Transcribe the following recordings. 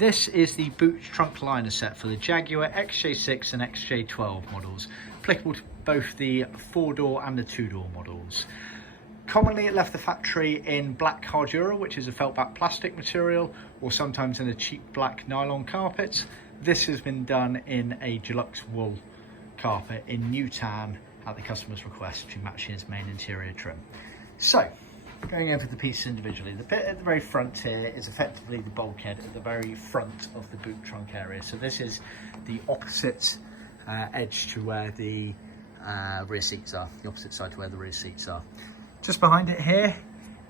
This is the boot trunk liner set for the Jaguar XJ6 and XJ12 models, applicable to both the 4-door and the 2-door models. Commonly it left the factory in black Hardura, which is a felt back plastic material, or sometimes in a cheap black nylon carpet. This has been done in a Deluxe wool carpet in new tan at the customer's request to match his main interior trim. So, going over the pieces individually, the bit at the very front here is effectively the bulkhead at the very front of the boot trunk area. So this is the opposite edge to where the rear seats are, the opposite side to where the rear seats are. Just behind it here,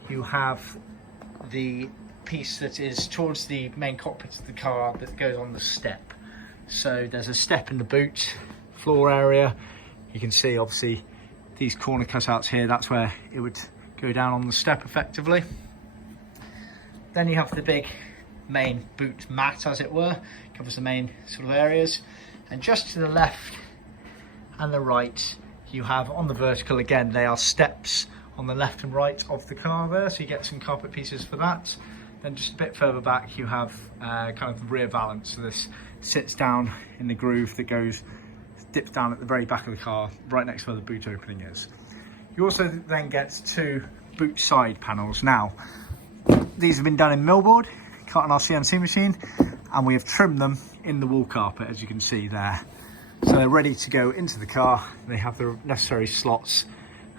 you have the piece that is towards the main cockpit of the car that goes on the step. So there's a step in the boot floor area. You can see obviously these corner cutouts here, that's where it would go down on the step effectively. Then you have the big main boot mat, as it were, covers the main sort of areas. And just to the left and the right, you have on the vertical, again, they are steps on the left and right of the car there, so you get some carpet pieces for that. Then just a bit further back, you have kind of the rear valance. So this sits down in the groove that dips down at the very back of the car, right next to where the boot opening is. You also then get two boot side panels. Now, these have been done in millboard, cut on our CNC machine, and we have trimmed them in the wool carpet, as you can see there. So they're ready to go into the car. They have the necessary slots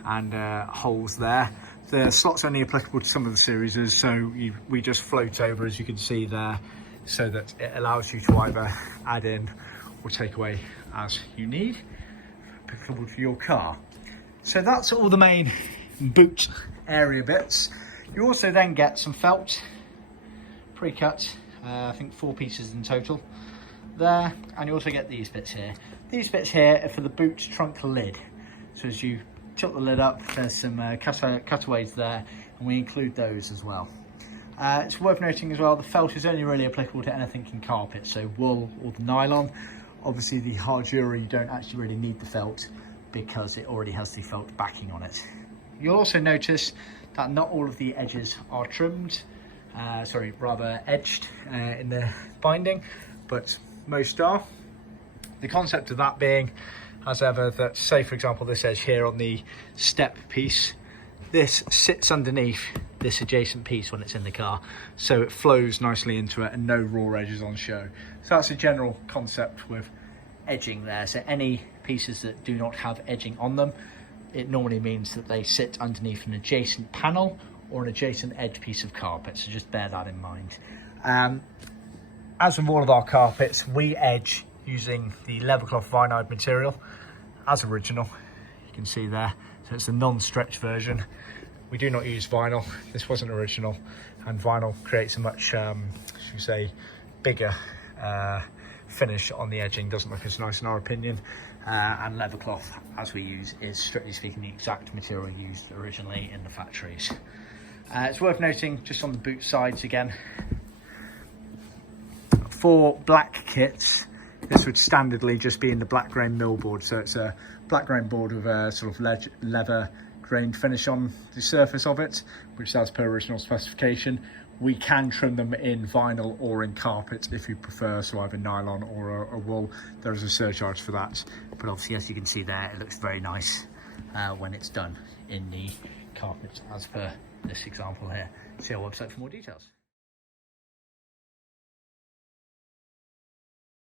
and holes there. The slots are only applicable to some of the series, so we just float over, as you can see there, so that it allows you to either add in or take away as you need, applicable to your car. So that's all the main boot area bits. You also then get some felt pre-cut, I think 4 pieces in total there, and you also get these bits here. These bits here are for the boot trunk lid. So as you tilt the lid up, there's some cutaways there, and we include those as well. It's worth noting as well, the felt is only really applicable to anything in carpet, so wool or the nylon. Obviously the Hardura, you don't actually really need the felt because it already has the felt backing on it. You'll also notice that not all of the edges are trimmed, edged in the binding, but most are. The concept of that being, as ever, that say for example this edge here on the step piece, this sits underneath this adjacent piece when it's in the car, so it flows nicely into it and no raw edges on show. So that's a general concept with edging there. So any pieces that do not have edging on them, it normally means that they sit underneath an adjacent panel or an adjacent edge piece of carpet, so just bear that in mind. As with all of our carpets, we edge using the leather cloth vinyled material as original, you can see there. So it's a non-stretch version. We do not use vinyl. This wasn't original, and vinyl creates a much, should we say, bigger finish on the edging. Doesn't look as nice in our opinion. And leather cloth, as we use, is strictly speaking the exact material used originally in the factories. It's worth noting, just on the boot sides again, for black kits, this would standardly just be in the black grain millboard. So it's a black grain board with a sort of leather grained finish on the surface of it, which is as per original specification. We can trim them in vinyl or in carpet if you prefer, so either nylon or a wool. There is a surcharge for that, but obviously, as you can see there, it looks very nice when it's done in the carpet, as per this example here. See our website for more details.